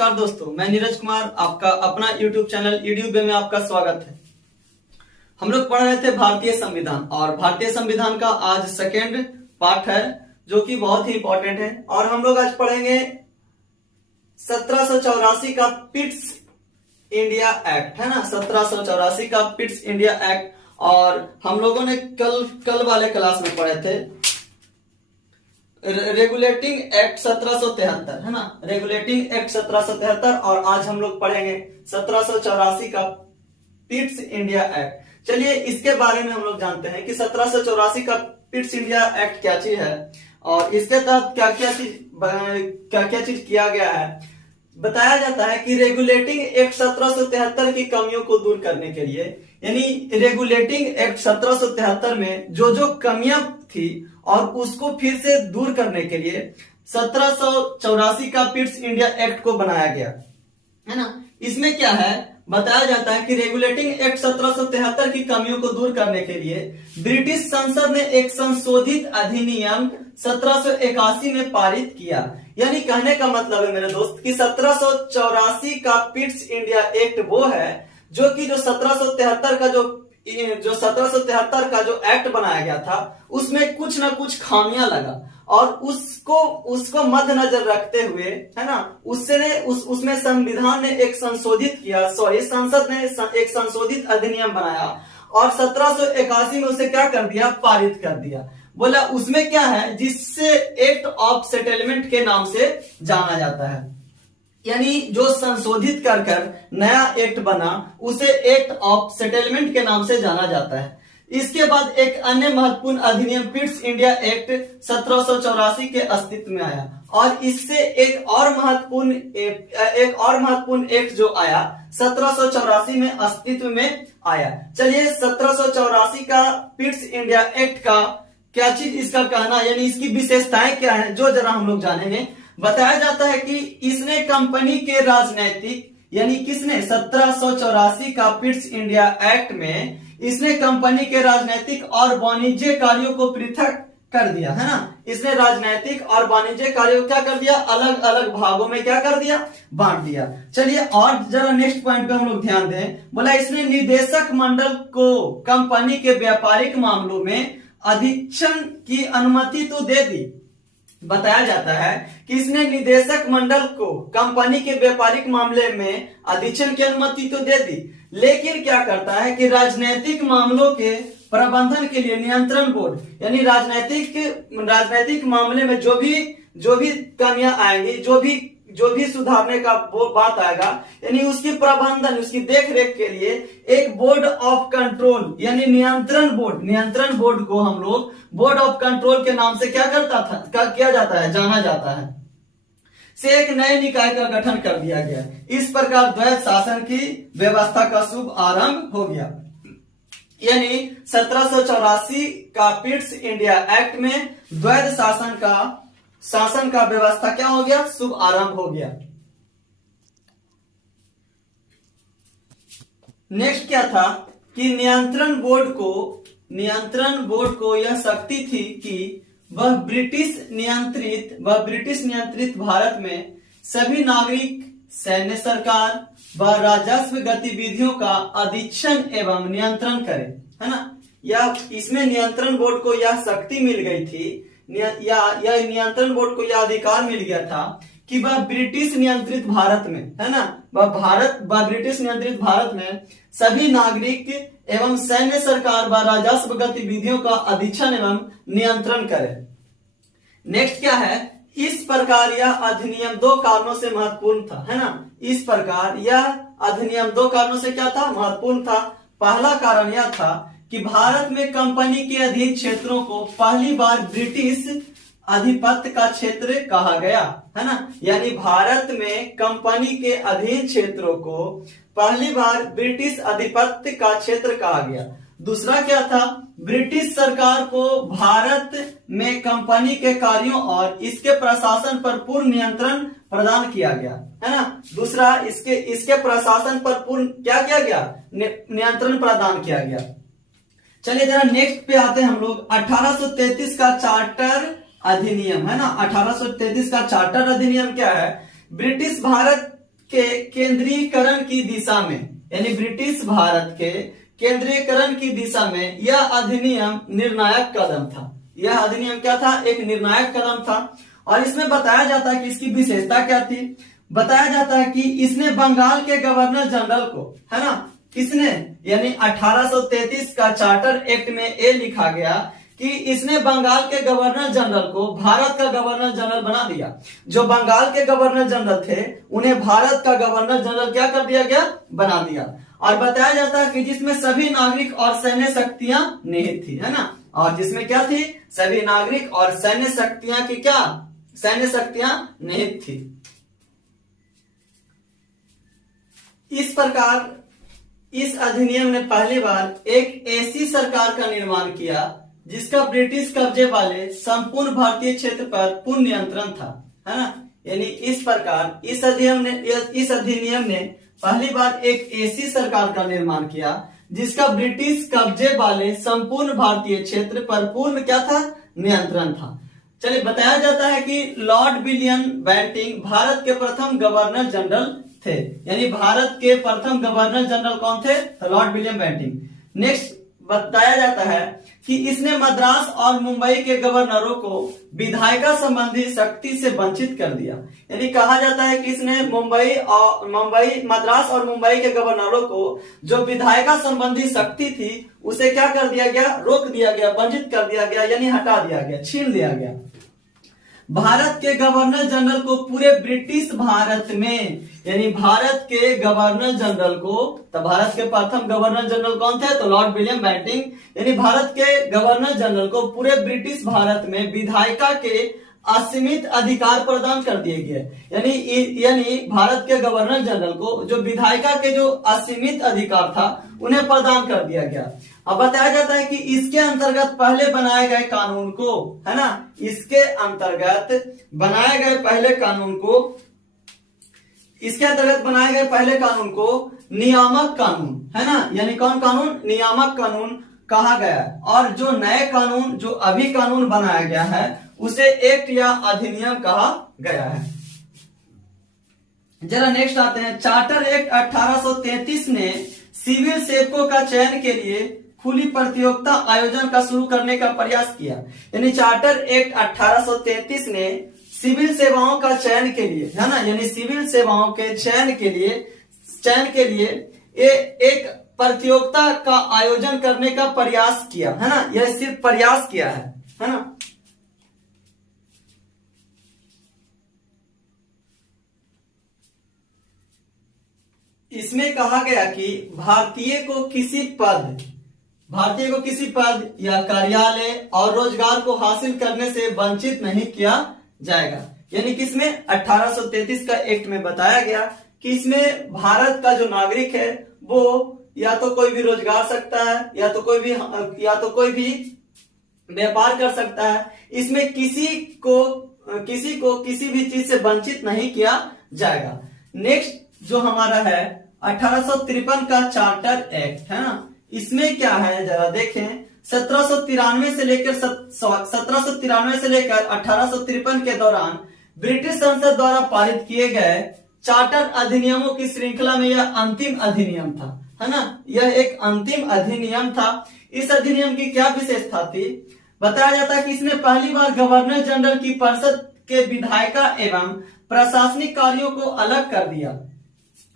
नमस्कार दोस्तों, मैं नीरज कुमार, आपका अपना YouTube चैनल ईडीयू में आपका स्वागत है। हम लोग पढ़ रहे थे भारतीय संविधान और भारतीय संविधान का आज सेकेंड पार्ट है जो कि बहुत ही इंपॉर्टेंट है। और हम लोग आज पढ़ेंगे 1784 का पिट्स इंडिया एक्ट, है ना। 1784 का पिट्स इंडिया एक्ट। और हम लोगों ने कल वाले क्लास में पढ़े थे रेगुलेटिंग एक्ट 1773, है ना। रेगुलेटिंग एक्ट 1773 और आज हम लोग पढ़ेंगे 1784 का पिट्स इंडिया एक्ट। चलिए इसके बारे में हम लोग जानते हैं कि 1784 का पिट्स इंडिया एक्ट क्या चीज है और इसके तहत क्या क्या चीज किया गया है। बताया जाता है कि रेगुलेटिंग एक्ट 1773 की कमियों को दूर करने के लिए, यानी रेगुलेटिंग एक्ट 1773 में जो कमियां थी और उसको फिर से दूर करने के लिए 1784 का पिट्स इंडिया एक्ट को बनाया गया, है ना। इसमें क्या है, बताया जाता है कि रेगुलेटिंग एक्ट 1773 की कमियों को दूर करने के लिए ब्रिटिश संसद ने एक संशोधित अधिनियम 1781 में पारित किया। यानी कहने का मतलब है मेरे दोस्त कि 1784 का पिट्स इंडिया एक्ट वो है जो 1773 का जो एक्ट बनाया गया था उसमें कुछ ना कुछ खामियां लगा और उसको मद्देनजर रखते हुए, है ना, उसमें संविधान ने एक संशोधित किया, संसद ने एक संशोधित अधिनियम बनाया और 1781 में उसे क्या कर दिया, पारित कर दिया। बोला उसमें क्या है, जिससे एक्ट ऑफ सेटलमेंट के नाम से जाना जाता है। यानी जो संशोधित कर नया एक्ट बना उसे एक्ट ऑफ सेटलमेंट के नाम से जाना जाता है। इसके बाद एक अन्य महत्वपूर्ण अधिनियम पिट्स इंडिया एक्ट 1784 के अस्तित्व में आया और इससे एक और महत्वपूर्ण एक्ट जो आया 1784 में अस्तित्व में आया। चलिए 1784 का पिट्स इंडिया एक्ट का क्या चीज इसका कहना, यानी इसकी विशेषताएं क्या है, जो जरा हम लोग जानेंगे। बताया जाता है कि इसने कंपनी के राजनैतिक, यानी किसने, 1784 का पिट्स इंडिया एक्ट में इसने कंपनी के राजनैतिक और वाणिज्य कार्यों को पृथक कर दिया, है ना। इसने राजनैतिक और वाणिज्य कार्यों को क्या कर दिया, अलग अलग भागों में क्या कर दिया, बांट दिया। चलिए और जरा नेक्स्ट पॉइंट पे हम लोग ध्यान दें। बोला इसने निदेशक मंडल को कंपनी के व्यापारिक मामलों में अधीक्षण की अनुमति तो दे दी। बताया जाता है कि इसने निदेशक मंडल को कंपनी के व्यापारिक मामले में अधीक्षण की अनुमति तो दे दी, लेकिन क्या करता है कि राजनीतिक मामलों के प्रबंधन के लिए नियंत्रण बोर्ड, यानी राजनीतिक मामले में जो भी कमियां आएंगी, जो भी सुधारने का वो बात आएगा, यानी उसकी प्रबंधन, उसकी देखरेख के लिए एक बोर्ड ऑफ कंट्रोल, यानी नियंत्रण बोर्ड को हम लोग बोर्ड ऑफ कंट्रोल के नाम से क्या किया जाता है, जाना जाता है, से एक नए निकाय का गठन कर दिया गया। इस प्रकार द्वैध शासन की व्यवस्था का शुभ आरंभ हो गया। यानी 1784 का पिट्स इंडिया एक्ट में द्वैध शासन का व्यवस्था क्या हो गया, शुभ आरंभ हो गया। नेक्स्ट क्या था कि नियंत्रण बोर्ड को यह शक्ति थी कि वह ब्रिटिश नियंत्रित भारत में सभी नागरिक, सैन्य सरकार व राजस्व गतिविधियों का अधीक्षण एवं नियंत्रण करे, है ना। या इसमें नियंत्रण बोर्ड को यह शक्ति मिल गई थी, या नियंत्रण बोर्ड को यह अधिकार मिल गया था कि वह ब्रिटिश नियंत्रित भारत में, है ना, वह ब्रिटिश नियंत्रित भारत में सभी नागरिक एवं सैन्य सरकार व राजस्व गतिविधियों का अधीक्षण एवं नियंत्रण करे। नेक्स्ट क्या है, इस प्रकार यह अधिनियम दो कारणों से महत्वपूर्ण था, है ना। इस प्रकार यह अधिनियम दो कारणों से क्या था, महत्वपूर्ण था। पहला कारण यह था कि भारत में कंपनी के अधीन क्षेत्रों को पहली बार ब्रिटिश आधिपत्य का क्षेत्र कहा गया, है ना। यानी भारत में कंपनी के अधीन क्षेत्रों को पहली बार ब्रिटिश आधिपत्य का क्षेत्र कहा गया। दूसरा क्या था, ब्रिटिश सरकार को भारत में कंपनी के कार्यों और इसके प्रशासन पर पूर्ण नियंत्रण प्रदान किया गया, है ना। दूसरा इसके प्रशासन पर पूर्ण क्या किया गया, नियंत्रण प्रदान किया गया। चलिए जरा नेक्स्ट पे आते हैं हम लोग। 1833 का चार्टर अधिनियम, है ना। 1833 का चार्टर अधिनियम क्या है, ब्रिटिश भारत के केंद्रीकरण की दिशा में, यानी ब्रिटिश भारत के केंद्रीकरण की दिशा में यह अधिनियम निर्णायक कदम था। यह अधिनियम क्या था? एक निर्णायक कदम था। और इसमें बताया जाता है कि इसकी विशेषता क्या थी। बताया जाता है कि इसने बंगाल के गवर्नर जनरल को, है ना, किसने, यानी 1833 का चार्टर एक्ट में ये लिखा गया कि इसने बंगाल के गवर्नर जनरल को भारत का गवर्नर जनरल बना दिया। जो बंगाल के गवर्नर जनरल थे उन्हें भारत का गवर्नर जनरल क्या कर दिया गया? बना दिया। और बताया जाता है कि जिसमें सभी नागरिक और सैन्य शक्तियां निहित थी, है ना, और जिसमें क्या थी? सभी नागरिक और सैन्य शक्तियां की क्या? सैन्य शक्तियां निहित थी। इस प्रकार इस अधिनियम ने पहली बार एक ऐसी सरकार का निर्माण किया जिसका ब्रिटिश कब्जे वाले संपूर्ण भारतीय क्षेत्र पर पूर्ण नियंत्रण था, है ना। यानी इस प्रकार इस अधिनियम ने पहली बार एक ऐसी सरकार का निर्माण किया जिसका ब्रिटिश कब्जे वाले संपूर्ण भारतीय क्षेत्र पर पूर्ण क्या था? नियंत्रण था। चलिए, बताया जाता है कि लॉर्ड विलियम बेंटिंग भारत के प्रथम गवर्नर जनरल थे। यानी भारत के प्रथम गवर्नर जनरल कौन थे? Lord William Bentinck. नेक्स्ट बताया जाता है कि इसने मद्रास और मुंबई के गवर्नरों को विधायिका संबंधी शक्ति से वंचित कर दिया। यानी कहा जाता है कि इसने मद्रास और मुंबई के गवर्नरों को जो विधायिका संबंधी शक्ति थी उसे क्या कर दिया गया? रोक दिया गया, वंचित कर दिया गया, यानी हटा दिया गया, छीन लिया गया। भारत के गवर्नर जनरल को पूरे ब्रिटिश भारत में, यानी भारत के गवर्नर जनरल को, तो भारत के प्रथम गवर्नर जनरल कौन थे? तो लॉर्ड विलियम बेंटिंग। यानी भारत के गवर्नर जनरल को पूरे ब्रिटिश भारत में विधायिका के असीमित अधिकार प्रदान कर दिए गए। यानी भारत के गवर्नर जनरल को जो विधायिका के जो असीमित अधिकार था उन्हें प्रदान कर दिया गया। अब बताया जाता है कि इसके अंतर्गत पहले बनाए गए कानून को, है ना, इसके अंतर्गत बनाए गए पहले कानून को नियामक कानून, है ना, यानी कौन कानून? नियामक कानून कहा गया। और जो नए कानून, जो अभी कानून बनाया गया है उसे एक्ट या अधिनियम कहा गया है। जरा नेक्स्ट आते हैं। चार्टर एक्ट 1833 ने सिविल सेवकों का चयन के लिए खुली प्रतियोगिता आयोजन का शुरू करने का प्रयास किया। यानी चार्टर एक्ट 1833 ने सिविल सेवाओं का चयन के लिए, है ना, यानी सिविल सेवाओं के चयन के लिए एक प्रतियोगिता का आयोजन करने का प्रयास किया, है ना। यह सिर्फ प्रयास किया है ना। इसमें कहा गया कि भारतीय को किसी पद या कार्यालय और रोजगार को हासिल करने से वंचित नहीं किया जाएगा। यानी कि इसमें 1833 का एक्ट में बताया गया कि इसमें भारत का जो नागरिक है वो या तो कोई भी रोजगार सकता है या तो कोई भी व्यापार कर सकता है। इसमें किसी को किसी भी चीज से वंचित नहीं किया जाएगा। नेक्स्ट जो हमारा है 1853 का चार्टर एक्ट, है ना। इसमें क्या है जरा देखें। 1793 से लेकर 1853 के दौरान ब्रिटिश संसद द्वारा पारित किए गए चार्टर अधिनियमों की श्रृंखला में यह अंतिम अधिनियम था, है ना। यह एक अंतिम अधिनियम था। इस अधिनियम की क्या विशेषता थी? बताया जाता है कि इसने पहली बार गवर्नर जनरल की परिषद के विधायिका एवं प्रशासनिक कार्यों को अलग कर दिया,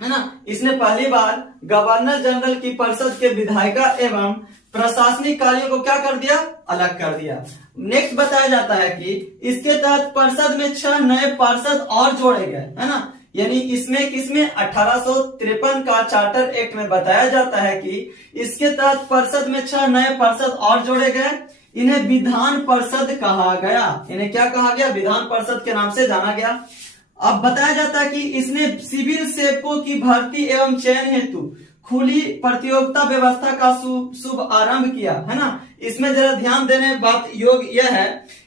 है ना। इसने पहली बार गवर्नर जनरल की परिषद के विधायिका एवं प्रशासनिक कार्यों को क्या कर दिया? अलग कर दिया। नेक्स्ट बताया जाता है कि इसके तहत परिषद में 6 नए पार्षद और जोड़े गए, है ना। यानी किसमें 1853 का चार्टर एक्ट में बताया जाता है कि इसके तहत परिषद में 6 नए पार्षद और जोड़े गए। इन्हें विधान परिषद कहा गया। इन्हें क्या कहा गया? विधान परिषद के नाम से जाना गया। अब बताया जाता है कि इसने सिविल सेवकों की भर्ती एवं चयन हेतु खुली प्रतियोगिता व्यवस्था का शुभ आरंभ किया, है ना। इसमें जरा ध्यान देने बात योग यह है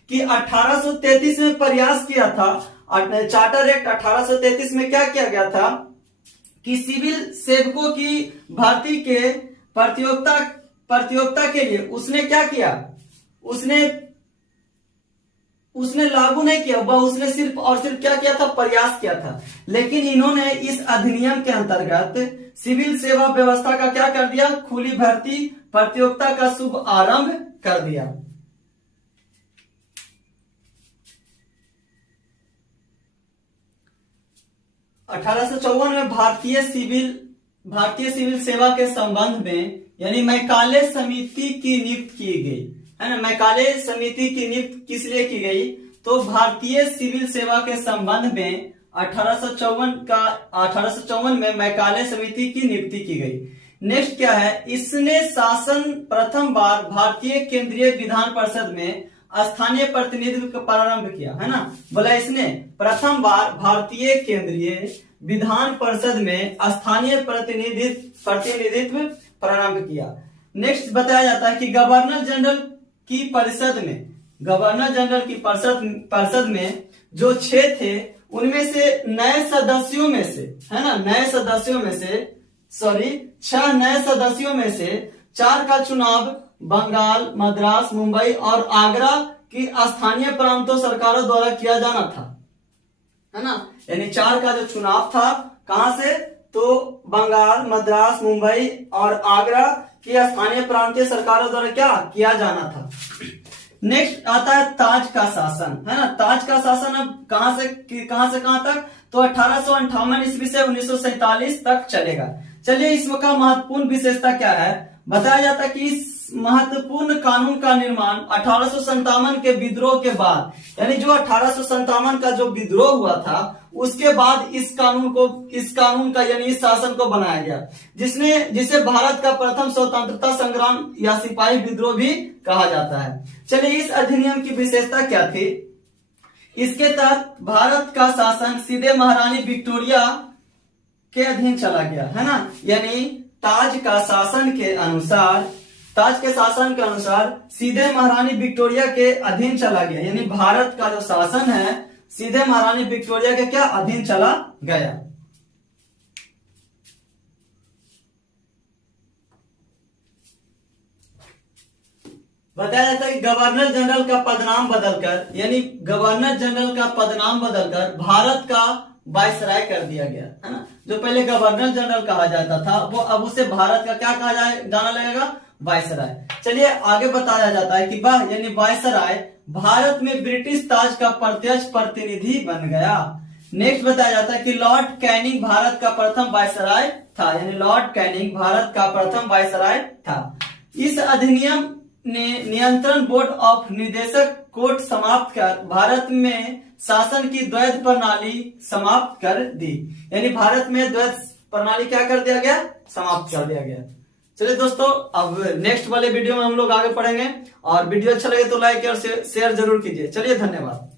कि 1833 में प्रयास किया था। चार्टर एक्ट 1833 में क्या किया गया था कि सिविल सेवकों की भर्ती के प्रतियोगिता के लिए उसने क्या किया? उसने लागू नहीं किया, वह उसने सिर्फ और सिर्फ क्या किया था, प्रयास किया था। लेकिन इन्होंने इस अधिनियम के अंतर्गत सिविल सेवा व्यवस्था का क्या कर दिया, खुली भर्ती प्रतियोगिता का शुभ आरंभ कर दिया। अठारह में भारतीय सिविल सेवा के संबंध में यानी मैकाले समिति की नियुक्ति की गई, है ना। मैकाले समिति की नियुक्ति किस लिए की गई, तो भारतीय सिविल सेवा के संबंध में 1854 में मैकाले समिति की नियुक्ति की गई। नेक्स्ट क्या है, इसने शासन प्रथम बार भारतीय केंद्रीय विधान परिषद में स्थानीय प्रतिनिधित्व का प्रारंभ किया, है ना। बोला इसने प्रथम बार भारतीय केंद्रीय विधान परिषद में स्थानीय प्रतिनिधित्व प्रारंभ किया। नेक्स्ट बताया जाता है कि गवर्नर जनरल की परिषद में जो 6 थे उनमें से नए सदस्यों में से, है ना, 6 नए सदस्यों में से 4 का चुनाव बंगाल, मद्रास, मुंबई और आगरा की स्थानीय प्रांतों सरकारों द्वारा किया जाना था, है ना। यानी 4 का जो चुनाव था कहां से, तो बंगाल, मद्रास, मुंबई और आगरा की स्थानीय प्रांतीय सरकारों द्वारा क्या किया जाना था। नेक्स्ट आता है ताज का शासन, है ना। ताज का शासन अब कहां से कहां तक, तो 1858 ईस्वी से 1947 तक चलेगा। चलिए इसका महत्वपूर्ण विशेषता क्या है, बताया जाता है कि इस महत्वपूर्ण कानून का निर्माण 1857 के विद्रोह के बाद, यानी जो 1857 का जो विद्रोह हुआ था उसके बाद इस कानून का यानी इस शासन को बनाया गया, जिसे भारत का प्रथम स्वतंत्रता संग्राम या सिपाही विद्रोह भी कहा जाता है। चलिए इस अधिनियम की विशेषता क्या थी, इसके तहत भारत का शासन सीधे महारानी विक्टोरिया के अधीन चला गया, है ना। यानी ताज के शासन के अनुसार सीधे महारानी विक्टोरिया के अधीन चला गया, यानी भारत का जो शासन है सीधे महारानी विक्टोरिया के क्या अधीन चला गया। बताया जाता है कि गवर्नर जनरल का पदनाम बदलकर भारत का वायसराय कर दिया गया, है ना। जो पहले गवर्नर जनरल कहा जाता था वो अब उसे भारत का क्या कहा जाना लगेगा, वायसराय। चलिए आगे बताया जाता है कि यानी वायसराय भारत में ब्रिटिश ताज का प्रत्यक्ष प्रतिनिधि बन गया। नेक्स्ट बताया जाता है कि लॉर्ड कैनिंग भारत का प्रथम वायसराय था, यानी लॉर्ड कैनिंग भारत का प्रथम वायसराय था। इस अधिनियम ने नियंत्रण बोर्ड ऑफ निदेशक कोर्ट समाप्त कर भारत में शासन की द्वैध प्रणाली समाप्त कर दी, यानी भारत में द्वैध प्रणाली क्या कर दिया गया, समाप्त कर दिया गया। चलिए दोस्तों अब नेक्स्ट वाले वीडियो में हम लोग आगे पढ़ेंगे, और वीडियो अच्छा लगे तो लाइक और शेयर जरूर कीजिए। चलिए धन्यवाद।